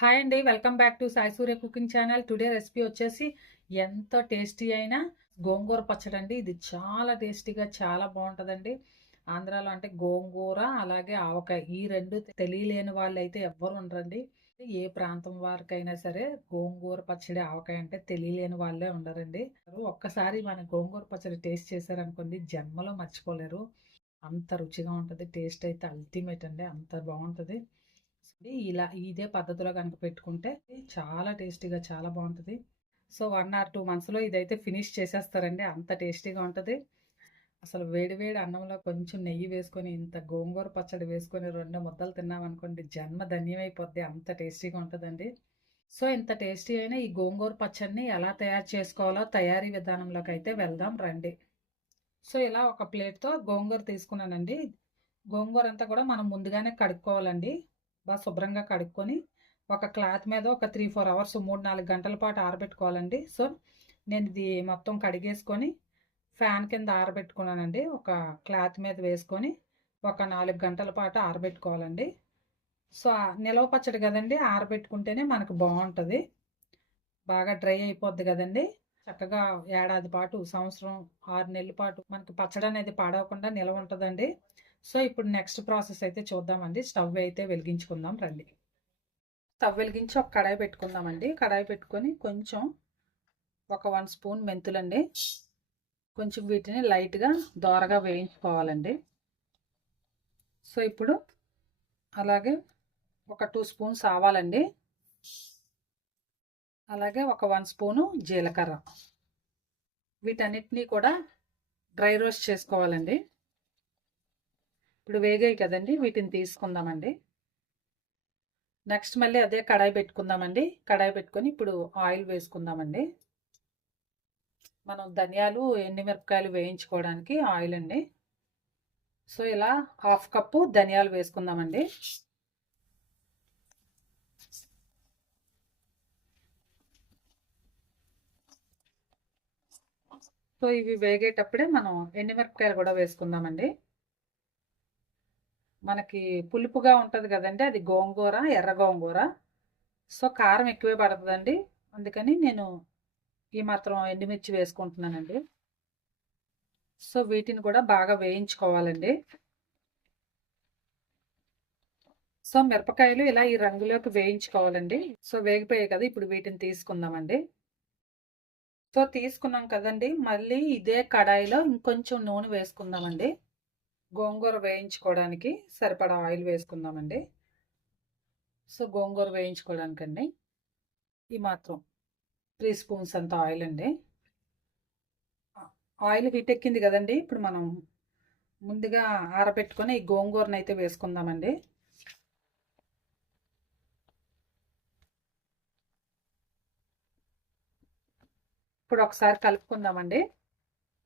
Hi అండి welcome back to Sai Surya cooking channel today recipe వచ్చేసి ఎంత tasty అయినా గోంగూర పచ్చడి అండి. ఇది చాలా టేస్టీగా చాలా బాగుంటుందండి. ఆంధ్రాలో అంటే గోంగూర అలాగే ఆవకాయ ఈ రెండు తెలియలేని వాళ్ళు అయితే ఎవ్వరు ఉండరండి. ఏ ప్రాంతం వారికైనా సరే గోంగూర పచ్చడి ఆవకాయ అంటే తెలియలేని వాళ్ళే ఉండరండి. ఒక్కసారి మన గోంగూర పచ్చడి టేస్ట్ చేశారనుకోండి జన్మలో మర్చిపోలేరు. అంత రుచిగా ఉంటుంది టేస్ట్ అయితే అల్టిమేట్ అండి. అంత బాగుంటుంది. ఇలా ఇదే పద్ధతిలో కనుక పెట్టుకుంటే చాలా టేస్టీగా చాలా బాగుంటుంది. సో వన్ ఆర్ టూ మంత్స్లో ఇదైతే ఫినిష్ చేసేస్తారండి. అంత టేస్టీగా ఉంటుంది. అసలు వేడి వేడి అన్నంలో కొంచెం నెయ్యి వేసుకొని ఇంత గోంగూర పచ్చడి వేసుకొని రెండు ముద్దలు తిన్నామనుకోండి జన్మ ధన్యమైపోద్ది. అంత టేస్టీగా ఉంటుందండి. సో ఇంత టేస్టీ అయిన ఈ గోంగూర పచ్చడిని ఎలా తయారు చేసుకోవాలో తయారీ విధానంలోకి అయితే వెళ్దాం రండి. సో ఇలా ఒక ప్లేట్తో గోంగూర తీసుకున్నానండి. గోంగూర అంతా కూడా మనం ముందుగానే కడుక్కోవాలండి. బాగా శుభ్రంగా కడుక్కొని ఒక క్లాత్ మీద ఒక త్రీ ఫోర్ అవర్స్ మూడు నాలుగు గంటల పాటు ఆరబెట్టుకోవాలండి. సో నేను ఇది మొత్తం కడిగేసుకొని ఫ్యాన్ కింద ఆరబెట్టుకున్నానండి. ఒక క్లాత్ మీద వేసుకొని ఒక నాలుగు గంటల పాటు ఆరబెట్టుకోవాలండి. సో నిలవ పచ్చడి కదండి ఆరబెట్టుకుంటేనే మనకు బాగుంటుంది. బాగా డ్రై అయిపోద్ది కదండి. చక్కగా ఏడాది పాటు సంవత్సరం ఆరు నెలల పాటు మనకి పచ్చడి అనేది పాడవకుండా నిలవ ఉంటుందండి. సో ఇప్పుడు నెక్స్ట్ ప్రాసెస్ అయితే చూద్దామండి. స్టవ్ అయితే వెలిగించుకుందాం రండి. స్టవ్ వెలిగించి ఒక కడాయి పెట్టుకుందామండి. కడాయి పెట్టుకొని కొంచెం ఒక వన్ స్పూన్ మెంతులండి. కొంచెం వీటిని లైట్గా దోరగా వేయించుకోవాలండి. సో ఇప్పుడు అలాగే ఒక టూ స్పూన్స్ ఆవాలండి. అలాగే ఒక వన్ స్పూను జీలకర్ర. వీటన్నిటినీ కూడా డ్రై రోస్ట్ చేసుకోవాలండి. ఇప్పుడు వేగాయి కదండి వీటిని తీసుకుందామండి. నెక్స్ట్ మళ్ళీ అదే కడాయి పెట్టుకుందామండి. కడాయి పెట్టుకొని ఇప్పుడు ఆయిల్ వేసుకుందామండి. మనం ధనియాలు ఎండుమిరపకాయలు వేయించుకోవడానికి ఆయిల్ అండి. సో ఇలా హాఫ్ కప్పు ధనియాలు వేసుకుందామండి. సో ఇవి వేగేటప్పుడే మనం ఎండుమిరపకాయలు కూడా వేసుకుందామండి. మనకి పులుపుగా ఉంటుంది కదండి అది గోంగూర ఎర్ర గోంగూర. సో కారం ఎక్కువే పడుతుందండి. అందుకని నేను ఈ మాత్రం ఎండుమిర్చి వేసుకుంటున్నానండి. సో వీటిని కూడా బాగా వేయించుకోవాలండి. సో మిరపకాయలు ఇలా ఈ రంగులోకి వేయించుకోవాలండి. సో వేగిపోయాయి కదా ఇప్పుడు వీటిని తీసుకుందామండి. సో తీసుకున్నాం కదండి మళ్ళీ ఇదే కడాయిలో ఇంకొంచెం నూనె వేసుకుందామండి. గోంగూర వేయించుకోవడానికి సరిపడా ఆయిల్ వేసుకుందామండి. సో గోంగూర వేయించుకోవడానికండి ఈ మాత్రం త్రీ స్పూన్స్ అంత ఆయిల్ అండి. ఆయిల్ హీట్ ఎక్కింది కదండి ఇప్పుడు మనం ముందుగా ఆరబెట్టుకొని ఈ గోంగూరను అయితే వేసుకుందామండి. ఇప్పుడు ఒకసారి కలుపుకుందామండి.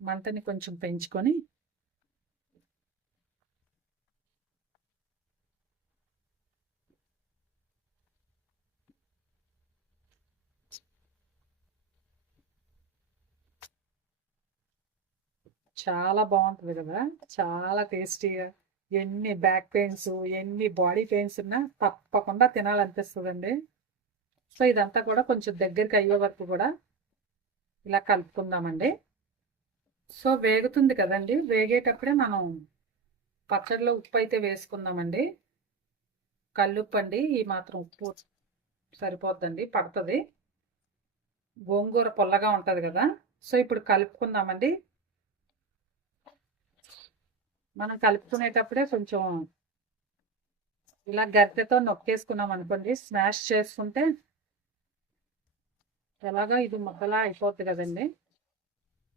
మంటని కొంచెం పెంచుకొని చాలా బాగుంటుంది కదా. చాలా టేస్టీగా ఎన్ని బ్యాక్ పెయిన్స్ ఎన్ని బాడీ పెయిన్స్ ఉన్నా తప్పకుండా తినాలనిపిస్తుందండి. సో ఇదంతా కూడా కొంచెం దగ్గరికి అయ్యే వరకు కూడా ఇలా కలుపుకుందామండి. సో వేగుతుంది కదండి. వేగేటప్పుడే మనం పచ్చడిలో ఉప్పు అయితే వేసుకుందామండి. కల్లుప్పు అండి ఈ మాత్రం ఉప్పు సరిపోద్దండి పడుతుంది. గోంగూర పొల్లగా ఉంటుంది కదా. సో ఇప్పుడు కలుపుకుందామండి. మనం కలుపుకునేటప్పుడే కొంచెం ఇలా గరిటెతో నొక్కేసుకున్నాం అనుకోండి స్మాష్ చేసుకుంటే ఎలాగో ఇది ముద్దలా అయిపోద్ది కదండి.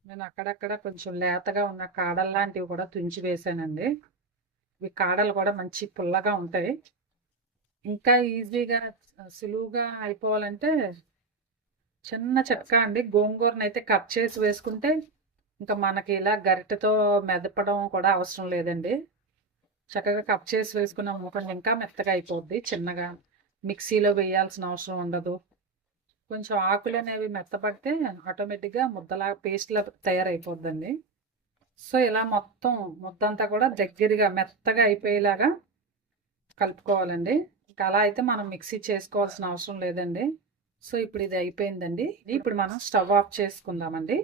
నేను అక్కడక్కడ కొంచెం లేతగా ఉన్న కాడలు లాంటివి కూడా తుంచి వేసానండి. ఇవి కాడలు కూడా మంచి పుల్లగా ఉంటాయి. ఇంకా ఈజీగా సులువుగా అయిపోవాలంటే చిన్న చెక్క అండి. గోంగూరను అయితే కట్ చేసి వేసుకుంటే ఇంకా మనకి ఇలా గరిటెతో మెదపడం కూడా అవసరం లేదండి. చక్కగా కప్ చేసి వేసుకున్నాం కొంచెం ఇంకా మెత్తగా అయిపోద్ది చిన్నగా. మిక్సీలో వేయాల్సిన అవసరం ఉండదు. కొంచెం ఆకులు అనేవి మెత్తపడితే ఆటోమేటిక్గా ముద్దలా పేస్ట్లా తయారైపోద్దండి. సో ఇలా మొత్తం ముద్దంతా కూడా దగ్గరగా మెత్తగా అయిపోయేలాగా కలుపుకోవాలండి. ఇంకా అలా అయితే మనం మిక్సీ చేసుకోవాల్సిన అవసరం లేదండి. సో ఇప్పుడు ఇది అయిపోయిందండి. ఇది ఇప్పుడు మనం స్టవ్ ఆఫ్ చేసుకుందామండి.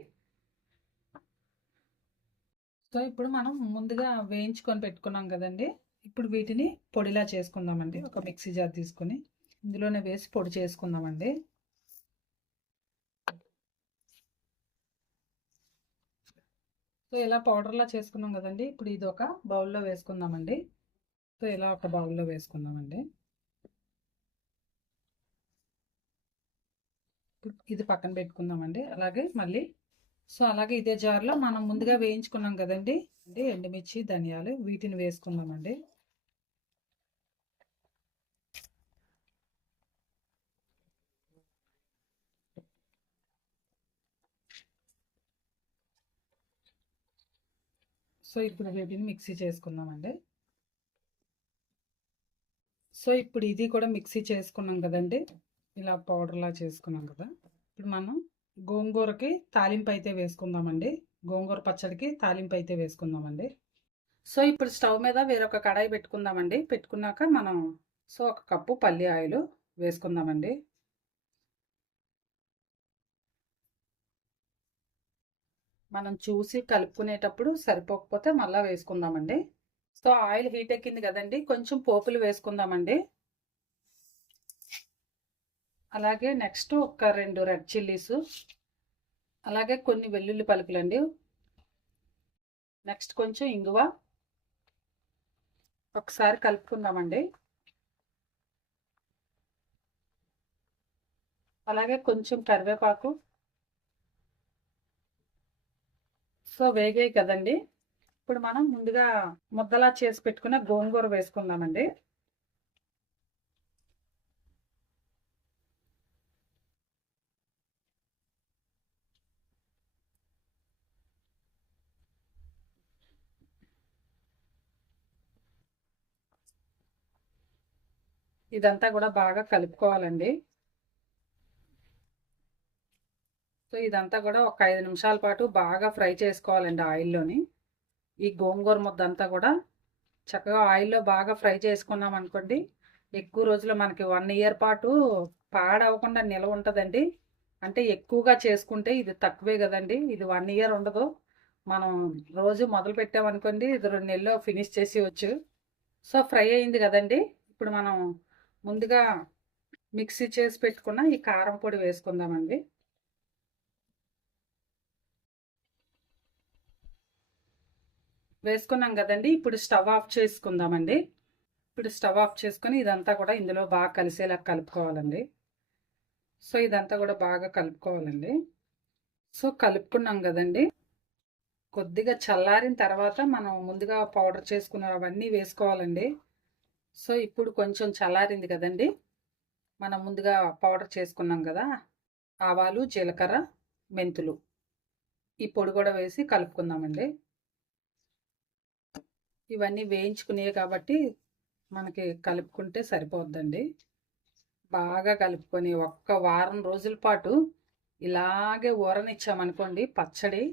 సో ఇప్పుడు మనం ముందుగా వేయించుకొని పెట్టుకున్నాం కదండి. ఇప్పుడు వీటిని పొడిలా చేసుకుందామండి. ఒక మిక్సీ జార్ తీసుకొని ఇందులోనే వేసి పొడి చేసుకుందామండి. సో ఇలా పౌడర్లా చేసుకున్నాం కదండి. ఇప్పుడు ఇది ఒక బౌల్లో వేసుకుందామండి. సో ఇలా ఒక బౌల్లో వేసుకుందామండి. ఇది పక్కన పెట్టుకుందామండి. అలాగే మళ్ళీ సో అలాగే ఇదే జార్లో మనం ముందుగా వేయించుకున్నాం కదండి. అంటే ఎండుమిర్చి ధనియాలు వీటిని వేసుకుందామండి. సో ఇప్పుడు వీటిని మిక్సీ చేసుకుందామండి. సో ఇప్పుడు ఇది కూడా మిక్సీ చేసుకున్నాం కదండి. ఇలా పౌడర్లా చేసుకున్నాం కదా. ఇప్పుడు మనం గోంగూరకి తాలింపు అయితే వేసుకుందామండి. గోంగూర పచ్చడికి తాలింపు అయితే వేసుకుందామండి. సో ఇప్పుడు స్టవ్ మీద వేరొక కడాయి పెట్టుకుందామండి. పెట్టుకున్నాక మనం సో ఒక కప్పు పల్లి ఆయిల్ వేసుకుందామండి. మనం చూసి కలుపుకునేటప్పుడు సరిపోకపోతే మళ్ళీ వేసుకుందామండి. సో ఆయిల్ హీట్ ఎక్కింది కదండి. కొంచెం పోపులు వేసుకుందామండి. అలాగే నెక్స్ట్ ఒక రెండు రెడ్ చిల్లీస్ అలాగే కొన్ని వెల్లుల్లి పలుకులండి. నెక్స్ట్ కొంచెం ఇంగువ. ఒకసారి కలుపుకుందామండి. అలాగే కొంచెం కరివేపాకు. సో వేగాయి కదండి. ఇప్పుడు మనం ముందుగా ముద్దలా చేసి పెట్టుకున్న గోంగూర వేసుకుందామండి. ఇదంతా కూడా బాగా కలుపుకోవాలండి. సో ఇదంతా కూడా ఒక ఐదు నిమిషాల పాటు బాగా ఫ్రై చేసుకోవాలండి ఆయిల్లోని. ఈ గోంగూర ముద్ద అంతా కూడా చక్కగా ఆయిల్లో బాగా ఫ్రై చేసుకున్నాం అనుకోండి ఎక్కువ రోజులు మనకి వన్ ఇయర్ పాటు పాడవకుండా నిలవ ఉంటుందండి. అంటే ఎక్కువగా చేసుకుంటే ఇది తక్కువే కదండి ఇది వన్ ఇయర్ ఉండదు. మనం రోజు మొదలు పెట్టామనుకోండి ఇది రెండు నెలలో ఫినిష్ చేసి వచ్చు సో ఫ్రై అయింది కదండి ఇప్పుడు మనం ముందుగా మిక్సీ చేసి పెట్టుకున్న ఈ కారం పొడి వేసుకుందామండి. వేసుకున్నాం కదండి ఇప్పుడు స్టవ్ ఆఫ్ చేసుకుందామండి. ఇప్పుడు స్టవ్ ఆఫ్ చేసుకొని ఇదంతా కూడా ఇందులో బాగా కలిసేలా కలుపుకోవాలండి. సో ఇదంతా కూడా బాగా కలుపుకోవాలండి. సో కలుపుకున్నాం కదండి. కొద్దిగా చల్లారిన తర్వాత మనం ముందుగా పౌడర్ చేసుకున్న అవన్నీ వేసుకోవాలండి. సో ఇప్పుడు కొంచెం చల్లారింది కదండి. మనం ముందుగా పౌడర్ చేసుకున్నాం కదా ఆవాలు జీలకర్ర మెంతులు. ఈ పొడి కూడా వేసి కలుపుకుందామండి. ఇవన్నీ వేయించుకునేవి కాబట్టి మనకి కలుపుకుంటే సరిపోద్దండి. బాగా కలుపుకొని ఒక్క వారం రోజుల పాటు ఇలాగే ఊరనిచ్చామనుకోండి పచ్చడి.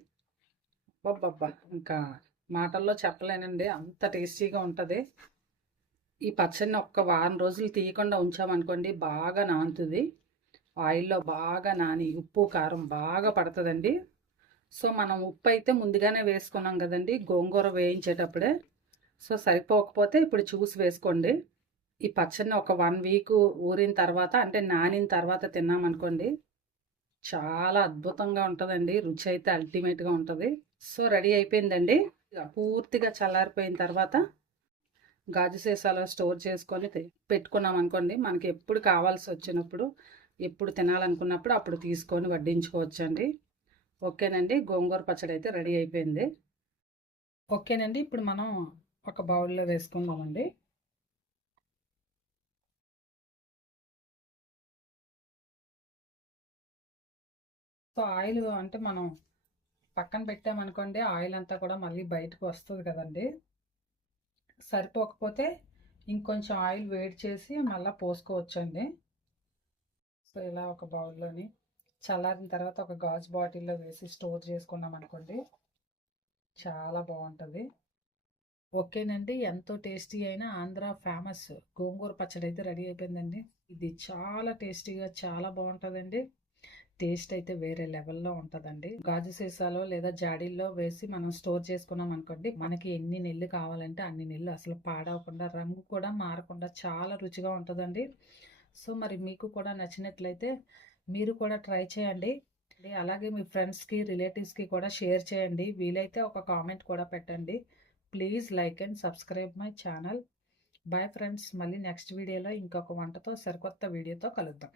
అబ్బబ్బబ్బా! ఇంకా మాటల్లో చెప్పలేనండి. అంత టేస్టీగా ఉంటుంది. ఈ పచ్చడిని ఒక్క వారం రోజులు తీయకుండా ఉంచామనుకోండి బాగా నానుతుంది. ఆయిల్లో బాగా నాని ఉప్పు కారం బాగా పడుతుందండి. సో మనం ఉప్పు అయితే ముందుగానే వేసుకున్నాం కదండి గోంగూర వేయించేటప్పుడే. సో సరిపోకపోతే ఇప్పుడు చూసి వేసుకోండి. ఈ పచ్చడిని ఒక వన్ వీక్ ఊరిన తర్వాత అంటే నానిన తర్వాత తిన్నామనుకోండి చాలా అద్భుతంగా ఉంటుందండి రుచి అయితే అల్టిమేట్గా ఉంటుంది. సో రెడీ అయిపోయిందండి. పూర్తిగా చల్లారిపోయిన తర్వాత గాజు సీసాలో స్టోర్ చేసుకొని పెట్టుకున్నాం అనుకోండి మనకి ఎప్పుడు కావాల్సి వచ్చినప్పుడు ఎప్పుడు తినాలనుకున్నప్పుడు అప్పుడు తీసుకొని వడ్డించుకోవచ్చండి. ఓకేనండి గోంగూర పచ్చడి అయితే రెడీ అయిపోయింది. ఓకేనండి ఇప్పుడు మనం ఒక బౌల్లో వేసుకుందామండి. సో ఆయిల్ అంటే మనం పక్కన పెట్టామనుకోండి ఆయిల్ అంతా కూడా మళ్ళీ బయటకు వస్తుంది కదండి. సరిపోకపోతే ఇంకొంచెం ఆయిల్ వేడి చేసి మళ్ళీ పోసుకోవచ్చండి. సో ఇలా ఒక బౌల్లోని చల్లారిన తర్వాత ఒక గాజు బాటిల్లో వేసి స్టోర్ చేసుకున్నాం అనుకోండి చాలా బాగుంటుంది. ఓకేనండి ఎంతో టేస్టీ అయిన ఆంధ్ర ఫేమస్ గోంగూర పచ్చడి అయితే రెడీ అయిపోయిందండి. ఇది చాలా టేస్టీగా చాలా బాగుంటుందండి. టేస్ట్ అయితే వేరే లెవెల్లో ఉంటుందండి. గాజు సీసాలో లేదా జాడీల్లో వేసి మనం స్టోర్ చేసుకున్నాం అనుకోండి మనకి ఎన్ని నెల్లు కావాలంటే అన్ని నెల్లు అసలు పాడవకుండా రంగు కూడా మారకుండా చాలా రుచిగా ఉంటుందండి. సో మరి మీకు కూడా నచ్చినట్లయితే మీరు కూడా ట్రై చేయండి. అలాగే మీ ఫ్రెండ్స్కి రిలేటివ్స్కి కూడా షేర్ చేయండి. వీలైతే ఒక కామెంట్ కూడా పెట్టండి. Please like and subscribe my channel. Bye friends మళ్ళీ నెక్స్ట్ వీడియోలో ఇంకొక వంటతో సరికొత్త వీడియోతో కలుద్దాం.